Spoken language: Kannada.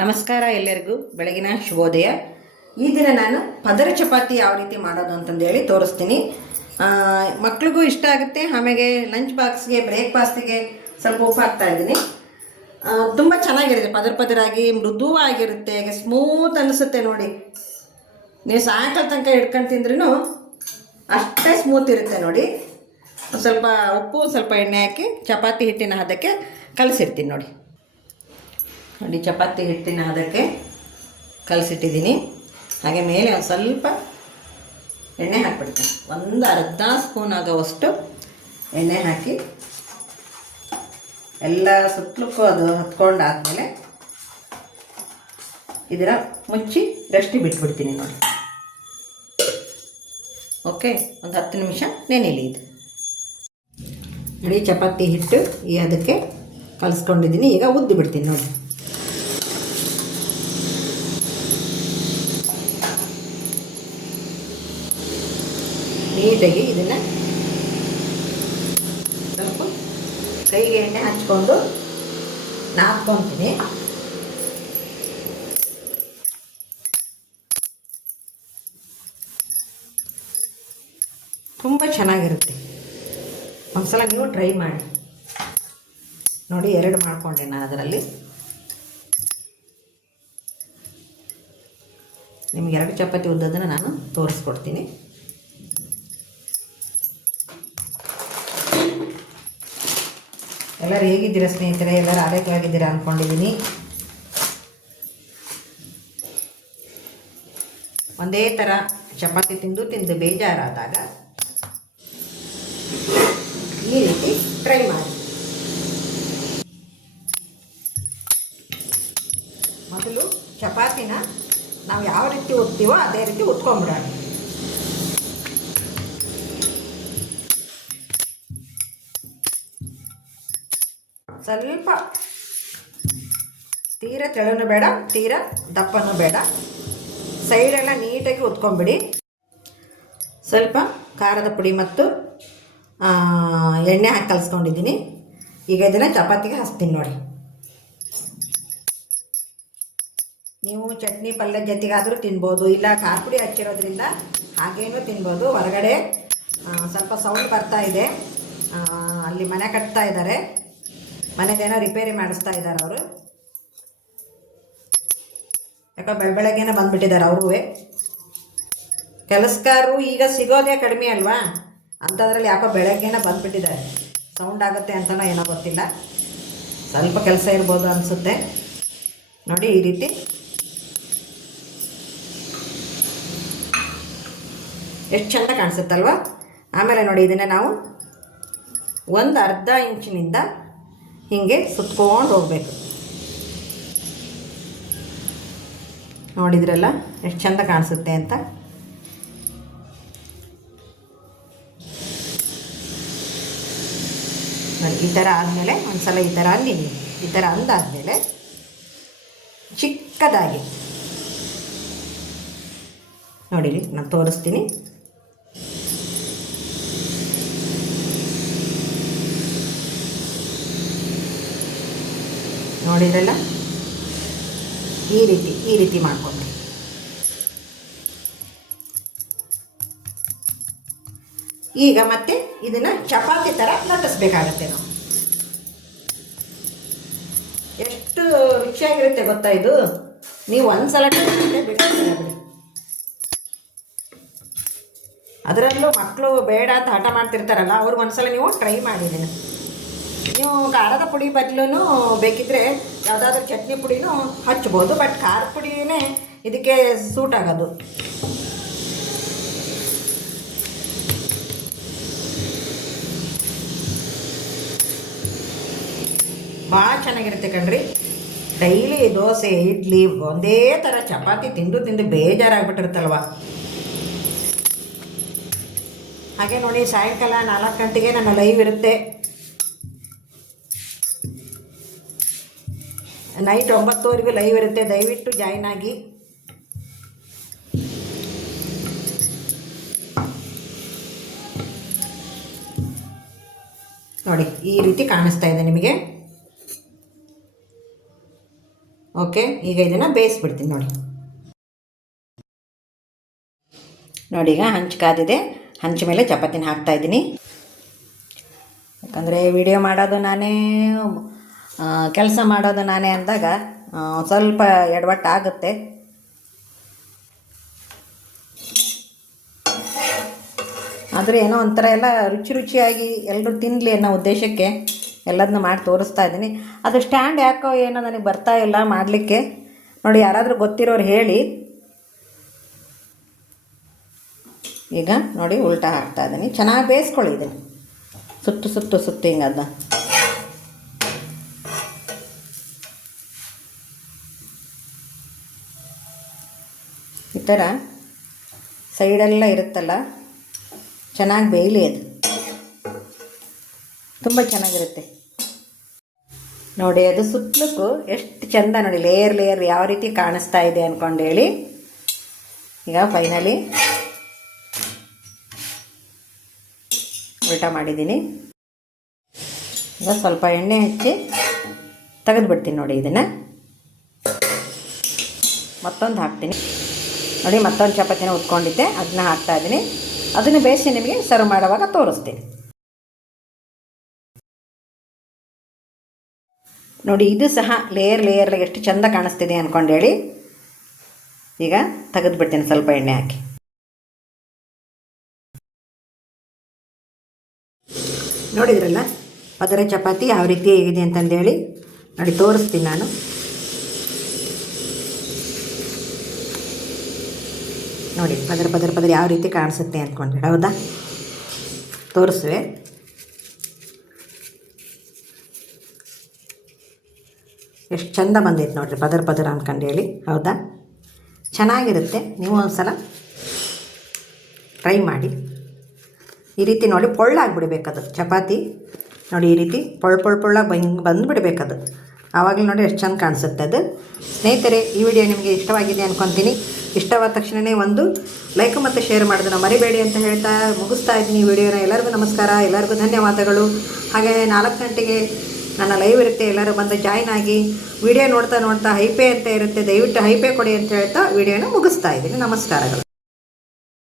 ನಮಸ್ಕಾರ ಎಲ್ಲರಿಗೂ ಬೆಳಗಿನ ಶುಭೋದಯ. ಈ ದಿನ ನಾನು ಪದರ ಚಪಾತಿ ಯಾವ ರೀತಿ ಮಾಡೋದು ಅಂತಂದೇಳಿ ತೋರಿಸ್ತೀನಿ. ಮಕ್ಳಿಗೂ ಇಷ್ಟ ಆಗುತ್ತೆ. ಆಮೇಲೆ ಲಂಚ್ ಬಾಕ್ಸ್ಗೆ ಬ್ರೇಕ್ಫಾಸ್ಟಿಗೆ ಸ್ವಲ್ಪ ಉಪ್ಪು ಹಾಕ್ತಾ ಇದ್ದೀನಿ. ತುಂಬ ಚೆನ್ನಾಗಿರುತ್ತೆ, ಪದರಾಗಿ ಮೃದುವಾಗಿರುತ್ತೆ, ಸ್ಮೂತ್ ಅನಿಸುತ್ತೆ. ನೋಡಿ, ನೀವು ಸಾಯಂಕಾಲ ತನಕ ಹಿಡ್ಕೊಂಡು ತಿಂದ್ರೂ ಅಷ್ಟೇ ಸ್ಮೂತ್ ಇರುತ್ತೆ. ನೋಡಿ, ಸ್ವಲ್ಪ ಉಪ್ಪು ಸ್ವಲ್ಪ ಎಣ್ಣೆ ಹಾಕಿ ಚಪಾತಿ ಹಿಟ್ಟಿನ ಹದಕ್ಕೆ ಕಲಸಿರ್ತೀನಿ. ನೋಡಿ, ಚಪಾತಿ ಹಿಟ್ಟಿನ ಅದಕ್ಕೆ ಕಲಸಿಟ್ಟಿದ್ದೀನಿ. ಹಾಗೆ ಮೇಲೆ ಒಂದು ಸ್ವಲ್ಪ ಎಣ್ಣೆ ಹಾಕ್ಬಿಡ್ತೀನಿ. ಒಂದು ಅರ್ಧ ಸ್ಪೂನ್ ಆಗೋವಷ್ಟು ಎಣ್ಣೆ ಹಾಕಿ ಎಲ್ಲ ಸುತ್ತಲಕ್ಕೂ ಅದು ಹತ್ಕೊಂಡಾದಮೇಲೆ ಇದರ ಮುಚ್ಚಿ ರೆಸ್ಟಿ ಬಿಟ್ಬಿಡ್ತೀನಿ. ನೋಡಿ, ಓಕೆ, ಒಂದು 10 ನಿಮಿಷ ನೆನೆಯಲಿ. ಇದು ನೋಡಿ, ಚಪಾತಿ ಹಿಟ್ಟು ಈ ಅದಕ್ಕೆ ಕಲಿಸ್ಕೊಂಡಿದ್ದೀನಿ. ಈಗ ಉದ್ದು ಬಿಡ್ತೀನಿ. ನೋಡಿ, ನೀಟಾಗಿ ಇದನ್ನು ಸ್ವಲ್ಪ ಕೈಗೆ ಎಣ್ಣೆ ಹಚ್ಕೊಂಡು ನಾದ್ಕೊತೀನಿ. ತುಂಬ ಚೆನ್ನಾಗಿರುತ್ತೆ. ಒಂದ್ಸಲ ನೀವು ಟ್ರೈ ಮಾಡಿ ನೋಡಿ. 2 ಮಾಡಿಕೊಂಡೆ ನಾನು. ಅದರಲ್ಲಿ ನಿಮ್ಗೆ 2 ಚಪಾತಿ ಉದ್ದದನ್ನು ನಾನು ತೋರಿಸ್ಕೊಡ್ತೀನಿ. ಎಲ್ಲರೂ ಹೇಗಿದ್ದೀರಾ ಸ್ನೇಹಿತರೆ? ಎಲ್ಲರೂ ಆರೋಗ್ಯವಾಗಿದ್ದೀರಾ ಅಂದ್ಕೊಂಡಿದ್ದೀನಿ. ಒಂದೇ ಥರ ಚಪಾತಿ ತಿಂದು ಬೇಜಾರಾದಾಗ ಈ ರೀತಿ ಟ್ರೈ ಮಾಡಿ. ಮೊದಲು ಚಪಾತಿನ ನಾವು ಯಾವ ರೀತಿ ಒತ್ತೀವೋ ಅದೇ ರೀತಿ ಒತ್ಕೊಂಡ್ಬಿಡೋಣ. ಸ್ವಲ್ಪ ತೀರ ತೆಳುನೂ ಬೇಡ, ತೀರ ದಪ್ಪನೂ ಬೇಡ. ಸೈಡೆಲ್ಲ ನೀಟಾಗಿ ಉತ್ಕೊಂಡ್ಬಿಡಿ. ಸ್ವಲ್ಪ ಖಾರದ ಪುಡಿ ಮತ್ತು ಎಣ್ಣೆ ಹಾಕಿ ಕಲಿಸ್ಕೊಂಡಿದ್ದೀನಿ. ಈಗ ಇದನ್ನು ಚಪಾತಿಗೆ ಹಚ್ತೀನಿ. ನೋಡಿ, ನೀವು ಚಟ್ನಿ ಪಲ್ಯ ಜೊತೆಗಾದರೂ ತಿನ್ಬೋದು, ಇಲ್ಲ ಖಾರ ಪುಡಿ ಹಚ್ಚಿರೋದ್ರಿಂದ ಹಾಗೇನೂ ತಿನ್ಬೋದು. ಹೊರಗಡೆ ಸ್ವಲ್ಪ ಸೌಂಡ್ ಬರ್ತಾ ಇದೆ. ಅಲ್ಲಿ ಮನೆ ಕಟ್ತಾ ಇದ್ದಾರೆ, ಮನೆದೇನೋ ರಿಪೇರಿ ಮಾಡಿಸ್ತಾ ಇದ್ದಾರೆ ಅವರು. ಯಾಕೋ ಬೆಳಗ್ಗೆನೇ ಬಂದುಬಿಟ್ಟಿದ್ದಾರೆ ಅವರು. ಕೆಲಸಗಾರರು ಈಗ ಸಿಗೋದೇ ಕಡಿಮೆ ಅಲ್ವಾ, ಅಂಥದ್ರಲ್ಲಿ ಯಾಕೋ ಬೆಳಗ್ಗೆನೇ ಬಂದುಬಿಟ್ಟಿದ್ದಾರೆ. ಸೌಂಡ್ ಆಗುತ್ತೆ ಅಂತನೋ ಏನೋ ಗೊತ್ತಿಲ್ಲ, ಸ್ವಲ್ಪ ಕೆಲಸ ಇರ್ಬೋದು ಅನಿಸುತ್ತೆ. ನೋಡಿ, ಈ ರೀತಿ ಎಷ್ಟು ಚೆಂದ ಕಾಣಿಸುತ್ತಲ್ವ. ಆಮೇಲೆ ನೋಡಿ, ಇದನ್ನು ನಾವು ಒಂದು ಅರ್ಧ ಇಂಚಿನಿಂದ ಹೀಗೆ ಸುತ್ಕೊಂಡು ಹೋಗಬೇಕು. ನೋಡಿದ್ರಲ್ಲ ಎಷ್ಟು ಚೆಂದ ಕಾಣಿಸುತ್ತೆ ಅಂತ. ನೋಡಿ, ಈ ಥರ ಆದಮೇಲೆ ಒಂದು ಸಲ ಈ ಥರ ಅಂದಿದ್ದೀನಿ. ಈ ಥರ ಅಂದಾದಮೇಲೆ ಚಿಕ್ಕದಾಗಿ ನೋಡಿರಿ, ನಾನು ತೋರಿಸ್ತೀನಿ. ನೋಡಿದ್ರಲ್ಲ, ಈ ರೀತಿ ಮಾಡಿಕೊಂಡೆ. ಈಗ ಮತ್ತೆ ಇದನ್ನು ಚಪಾತಿ ಥರ ಲಟ್ಟಿಸ್ಬೇಕಾಗತ್ತೆ. ನಾವು ಎಷ್ಟು ರುಚಿಯಾಗಿರುತ್ತೆ ಗೊತ್ತಾ ಇದು. ನೀವು ಒಂದ್ಸಲ ಬಿಡಿ. ಅದರಲ್ಲೂ ಮಕ್ಕಳು ಬೇಡ ಅಂತ ಹಠ ಮಾಡ್ತಿರ್ತಾರಲ್ಲ, ಅವ್ರಿಗೆ ಒಂದ್ಸಲ ನೀವು ಟ್ರೈ ಮಾಡಿದ್ದೀನಿ. ನೀವು ಖಾರದ ಪುಡಿ ಬದಲು ಬೇಕಿದ್ದರೆ ಯಾವುದಾದ್ರೂ ಚಟ್ನಿ ಪುಡಿನೂ ಹಚ್ಬೋದು, ಬಟ್ ಖಾರದ ಪುಡಿನೇ ಇದಕ್ಕೆ ಸೂಟ್ ಆಗೋದು. ಭಾಳ ಚೆನ್ನಾಗಿರುತ್ತೆ ಕಣ್ರಿ. ಡೈಲಿ ದೋಸೆ ಇಡ್ಲಿ ಒಂದೇ ಥರ ಚಪಾತಿ ತಿಂದು ಬೇಜಾರಾಗ್ಬಿಟ್ಟಿರುತ್ತಲ್ವ. ಹಾಗೆ ನೋಡಿ, ಸಾಯಂಕಾಲ 4 ಗಂಟೆಗೆ ನನ್ನ ಲೈವ್ ಇರುತ್ತೆ. ನೈಟ್ 9ವರೆಗೂ ಲೈವ್ ಇರುತ್ತೆ. ದಯವಿಟ್ಟು ಜಾಯ್ನ್ ಆಗಿ. ನೋಡಿ, ಈ ರೀತಿ ಕಾಣಿಸ್ತಾ ಇದೆ ನಿಮಗೆ. ಓಕೆ, ಈಗ ಇದನ್ನು ಬೇಯಿಸ್ಬಿಡ್ತೀನಿ ನೋಡಿ. ನೋಡಿ ಈಗ ಹಂಚು ಕಾದಿದೆ. ಹಂಚು ಮೇಲೆ ಚಪಾತಿನ ಹಾಕ್ತಾಯಿದ್ದೀನಿ. ಯಾಕಂದರೆ ವಿಡಿಯೋ ಮಾಡೋದು ನಾನೇ, ಕೆಲಸ ಮಾಡೋದು ನಾನೇ ಅಂದಾಗ ಸ್ವಲ್ಪ ಎಡವಟ್ಟಾಗುತ್ತೆ. ಆದರೆ ಏನೋ ಒಂಥರ ಎಲ್ಲ ರುಚಿಯಾಗಿ ಎಲ್ಲರೂ ತಿನ್ನಲಿ ಅನ್ನೋ ಉದ್ದೇಶಕ್ಕೆ ಎಲ್ಲದನ್ನೂ ಮಾಡಿ ತೋರಿಸ್ತಾ ಇದ್ದೀನಿ. ಅದು ಸ್ಟ್ಯಾಂಡ್ ಯಾಕೋ ಏನೋ ನನಗೆ ಬರ್ತಾ ಇಲ್ಲ ಮಾಡಲಿಕ್ಕೆ. ನೋಡಿ, ಯಾರಾದರೂ ಗೊತ್ತಿರೋರು ಹೇಳಿ. ಈಗ ನೋಡಿ ಉಲ್ಟಾ ಹಾಕ್ತಾ ಇದ್ದೀನಿ. ಚೆನ್ನಾಗಿ ಬೇಯಿಸ್ಕೊಳ್ಳಿ ಇದನ್ನು, ಸುತ್ತು ಹಿಂಗೆ ಅದನ್ನ. ಈ ಥರ ಸೈಡೆಲ್ಲ ಇರುತ್ತಲ್ಲ, ಚೆನ್ನಾಗಿ ಬೇಯಲಿ. ಅದು ತುಂಬ ಚೆನ್ನಾಗಿರುತ್ತೆ ನೋಡಿ. ಅದು ಸುತ್ತಲಕ್ಕೂ ಎಷ್ಟು ಚೆಂದ ನೋಡಿ, ಲೇಯರ್ ಯಾವ ರೀತಿ ಕಾಣಿಸ್ತಾ ಇದೆ ಅಂದ್ಕೊಂಡು ಹೇಳಿ. ಈಗ ಫೈನಲಿ ಉಲ್ಟಾ ಮಾಡಿದ್ದೀನಿ. ಈಗ ಸ್ವಲ್ಪ ಎಣ್ಣೆ ಹಚ್ಚಿ ತೆಗೆದುಬಿಡ್ತೀನಿ ನೋಡಿ. ಇದನ್ನು ಮತ್ತೊಂದು ಹಾಕ್ತೀನಿ ನೋಡಿ. ಮತ್ತೊಂದು ಚಪಾತಿನ ಉತ್ಕೊಂಡಿದ್ದೆ, ಅದನ್ನ ಹಾಕ್ತಾಯಿದ್ದೀನಿ. ಅದನ್ನು ಬೇಯಿಸಿ ನಿಮಗೆ ಸರ್ವ್ ಮಾಡುವಾಗ ತೋರಿಸ್ತೀನಿ ನೋಡಿ. ಇದು ಸಹ ಲೇಯರ್ ಎಷ್ಟು ಚೆಂದ ಕಾಣಿಸ್ತಿದೆ ಅಂದ್ಕೊಂಡು ಹೇಳಿ. ಈಗ ತೆಗೆದುಬಿಡ್ತೀನಿ ಸ್ವಲ್ಪ ಎಣ್ಣೆ ಹಾಕಿ. ನೋಡಿದ್ರಲ್ಲ ಪದರ ಚಪಾತಿ ಯಾವ ರೀತಿ ಹೇಗಿದೆ ಅಂತಂದೇಳಿ ನೋಡಿ, ತೋರಿಸ್ತೀನಿ ನಾನು. ನೋಡಿ ಪದರ ಯಾವ ರೀತಿ ಕಾಣಿಸುತ್ತೆ ಅಂದ್ಕೊಂಡ್ರೆ, ಹೌದಾ? ತೋರಿಸುವೆ. ಎಷ್ಟು ಚಂದ ಬಂದೈತೆ ನೋಡಿರಿ, ಪದರ ಅಂದ್ಕೊಂಡು ಹೇಳಿ, ಹೌದಾ? ಚೆನ್ನಾಗಿರುತ್ತೆ. ನೀವು ಒಂದು ಸಲ ಟ್ರೈ ಮಾಡಿ. ಈ ರೀತಿ ನೋಡಿ ಪೊಳ್ಳಾಗಿಬಿಡ್ಬೇಕದು ಚಪಾತಿ. ನೋಡಿ ಈ ರೀತಿ ಪೊಳ್ಳಾಗಿ ಬಂದುಬಿಡ್ಬೇಕದು. ಆವಾಗಲೇ ನೋಡಿ ಎಷ್ಟು ಚೆಂದ ಕಾಣಿಸುತ್ತೆ ಅದು. ಸ್ನೇಹಿತರೆ, ಈ ವಿಡಿಯೋ ನಿಮಗೆ ಇಷ್ಟವಾಗಿದೆ ಅಂದ್ಕೊತೀನಿ. ಇಷ್ಟವಾದ ತಕ್ಷಣವೇ ಒಂದು ಲೈಕ್ ಮತ್ತು ಶೇರ್ ಮಾಡೋದನ್ನು ಮರಿಬೇಡಿ ಅಂತ ಹೇಳ್ತಾ ಮುಗಿಸ್ತಾ ಇದ್ದೀನಿ ಈ ವಿಡಿಯೋನ. ಎಲ್ಲರಿಗೂ ನಮಸ್ಕಾರ, ಎಲ್ಲರಿಗೂ ಧನ್ಯವಾದಗಳು. ಹಾಗೆ 4 ಗಂಟೆಗೆ ನನ್ನ ಲೈವ್ ಇರುತ್ತೆ, ಎಲ್ಲರೂ ಬಂದು ಜಾಯ್ನ್ ಆಗಿ. ವಿಡಿಯೋ ನೋಡ್ತಾ ಹೈಪೇ ಅಂತ ಇರುತ್ತೆ, ದಯವಿಟ್ಟು ಹೈಪೇ ಕೊಡಿ ಅಂತ ಹೇಳ್ತಾ ವಿಡಿಯೋನ ಮುಗಿಸ್ತಾ ಇದ್ದೀನಿ. ನಮಸ್ಕಾರಗಳು.